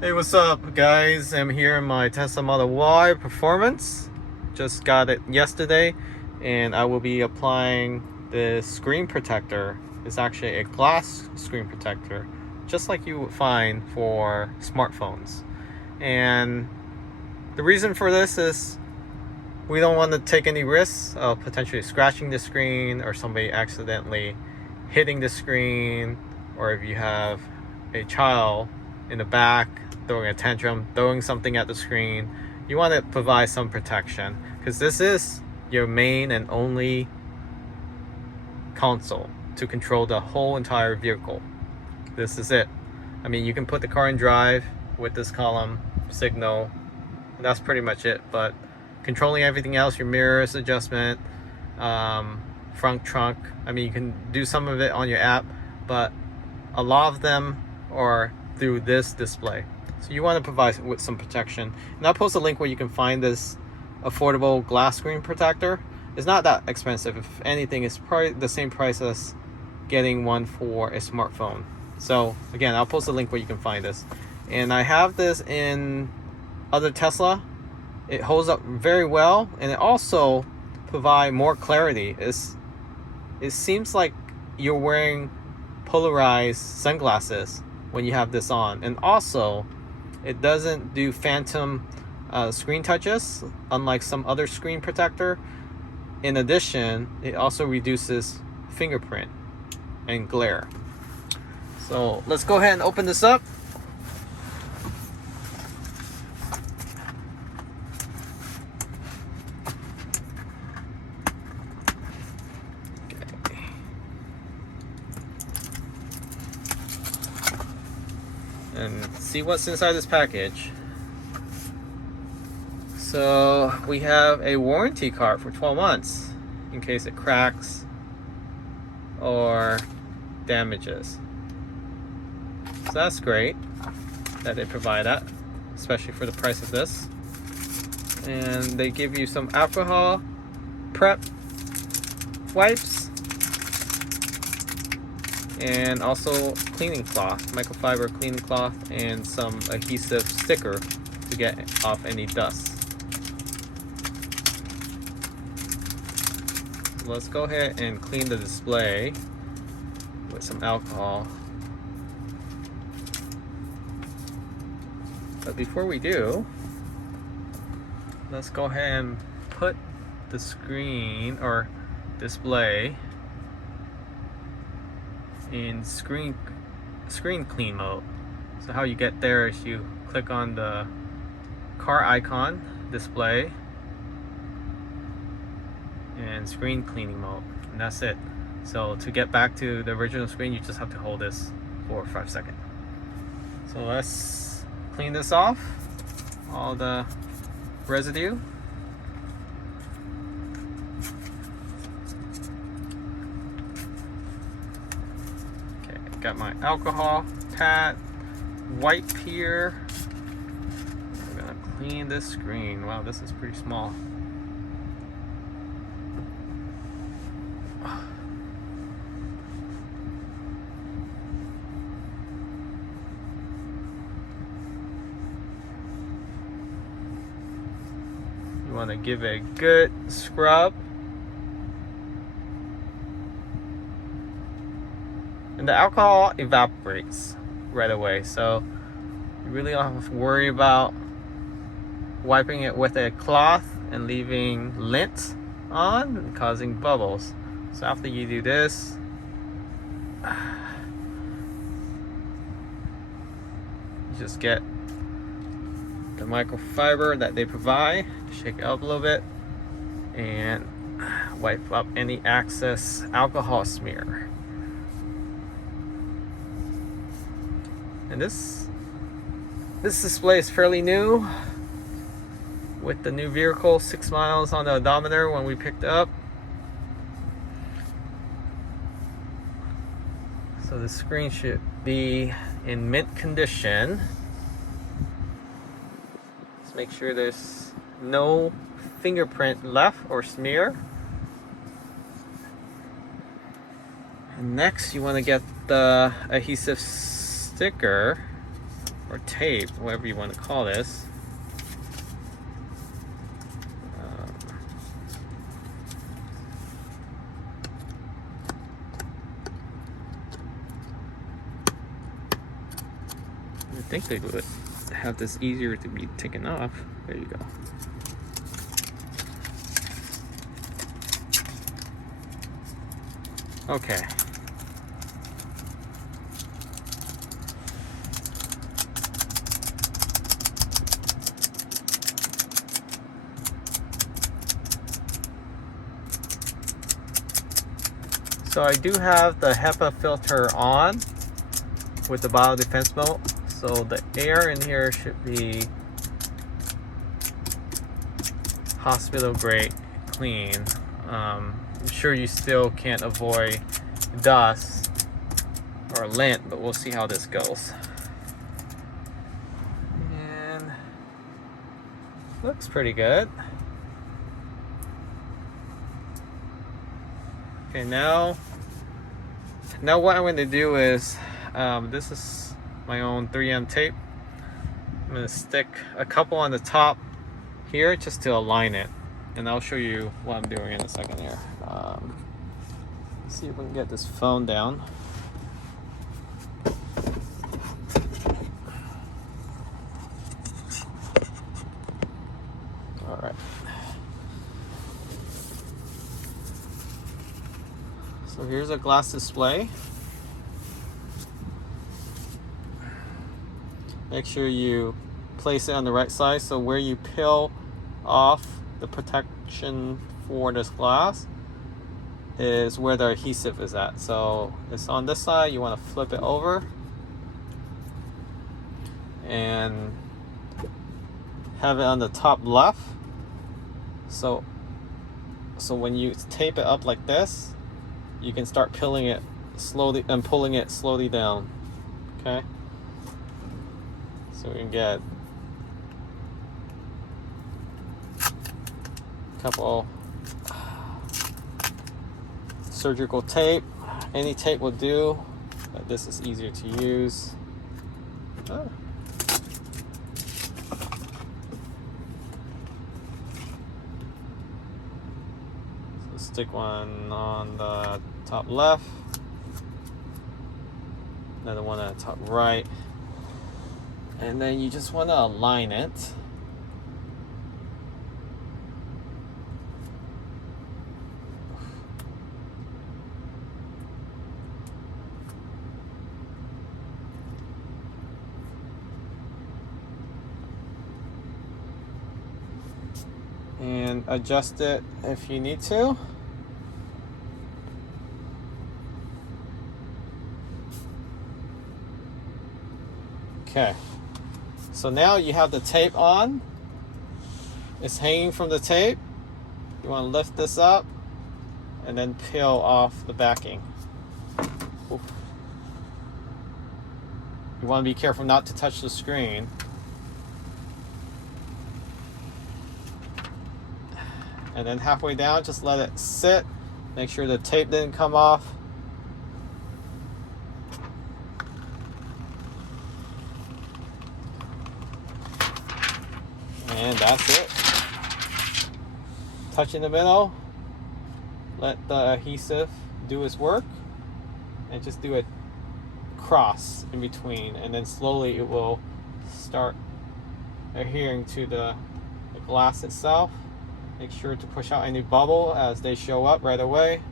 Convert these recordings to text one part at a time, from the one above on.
Hey, what's up, guys? I'm here in my Tesla Model Y Performance. Just got it yesterday, and I will be applying the screen protector. It's actually a glass screen protector, just like you would find for smartphones. And the reason for this is we don't want to take any risks of potentially scratching the screen or somebody accidentally hitting the screen, or if you have a child in the back throwing a tantrum, throwing something at the screen, you want to provide some protection because this is your main and only console to control the whole entire vehicle. This is it. I mean, you can put the car in drive with this column, signal, and that's pretty much it. But controlling everything else, your mirrors adjustment, front trunk, I mean, you can do some of it on your app, but a lot of them are through this display. So you want to provide with some protection. And I'll post a link where you can find this affordable glass screen protector. It's not that expensive. If anything, it's probably the same price as getting one for a smartphone. So again, I'll post a link where you can find this. And I have this in other Tesla. It holds up very well, and it also provides more clarity. It seems like you're wearing polarized sunglasses when you have this on. And also, it doesn't do phantom screen touches, unlike some other screen protector. In addition, it also reduces fingerprint and glare. So let's go ahead and open this up. And see what's inside this package. So we have a warranty card for 12 months in case it cracks or damages. So that's great that they provide that, especially for the price of this. And they give you some alcohol prep wipes and also cleaning cloth, microfiber cleaning cloth, and some adhesive sticker to get off any dust. So let's go ahead and clean the display with some alcohol. But before we do, let's go ahead and put the screen or display in screen clean mode. So how you get there is you click on the car icon display and screen cleaning mode, and that's it. So to get back to the original screen, you just have to hold this for 5 seconds. So let's clean this off, all the residue. Got my alcohol pad wipe here. We're gonna clean this screen. Wow, this is pretty small. You want to give it a good scrub. And the alcohol evaporates right away, so you really don't have to worry about wiping it with a cloth and leaving lint on and causing bubbles. So after you do this, you just get the microfiber that they provide, shake it up a little bit, and wipe up any excess alcohol smear. And this display is fairly new with the new vehicle, 6 miles on the odometer when we picked it up. So the screen should be in mint condition. Let's make sure there's no fingerprint left or smear. And next you want to get the adhesive sticker or tape, whatever you want to call this. I think they would have this easier to be taken off. There you go. Okay. So I do have the HEPA filter on with the biodefense mode. So the air in here should be hospital grade clean. I'm sure you still can't avoid dust or lint, but we'll see how this goes. And looks pretty good. Okay, now what I'm going to do is, this is my own 3M tape. I'm going to stick a couple on the top here just to align it, and I'll show you what I'm doing in a second here. Let's see if we can get this phone down. All right. So here's a glass display. Make sure you place it on the right side, so where you peel off the protection for this glass is where the adhesive is at. So it's on this side, you want to flip it over and have it on the top left. So when you tape it up like this, you can start peeling it slowly and pulling it slowly down. Okay, so we can get a couple surgical tape. Any tape will do, but this is easier to use. Oh. So stick one on the top left, another one on the top right, and then you just want to align it. And adjust it if you need to. Okay, so now you have the tape on. It's hanging from the tape. You want to lift this up and then peel off the backing. Oof. You want to be careful not to touch the screen. And then halfway down, just let it sit. Make sure the tape didn't come off. And that's it. Touch in the middle. Let the adhesive do its work. And just do a cross in between. And then slowly it will start adhering to the glass itself. Make sure to push out any bubble as they show up right away.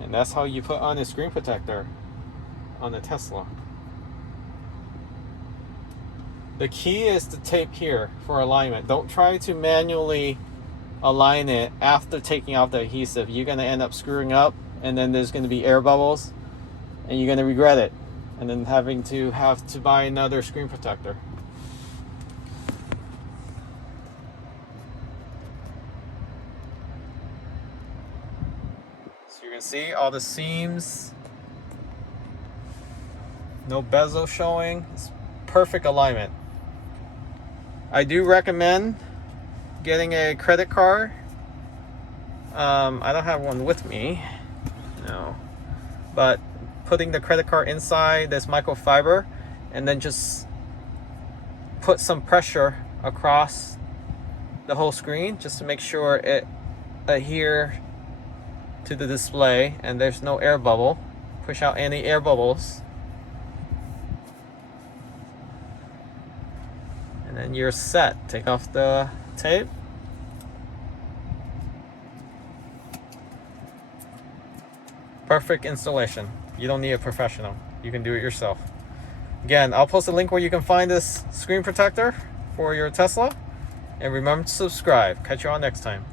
And that's how you put on a screen protector on the Tesla. The key is the tape here for alignment. Don't try to manually align it after taking off the adhesive. You're going to end up screwing up, and then there's going to be air bubbles, and you're going to regret it. And then have to buy another screen protector. So you can see all the seams, no bezel showing. It's perfect alignment. I do recommend getting a credit card. I don't have one with me, no, but putting the credit card inside this microfiber and then just put some pressure across the whole screen just to make sure it adheres to the display and there's no air bubble. Push out any air bubbles, and then you're set. Take off the tape. Perfect installation. You don't need a professional. You can do it yourself. Again, I'll post a link where you can find this screen protector for your Tesla. And remember to subscribe. Catch you all next time.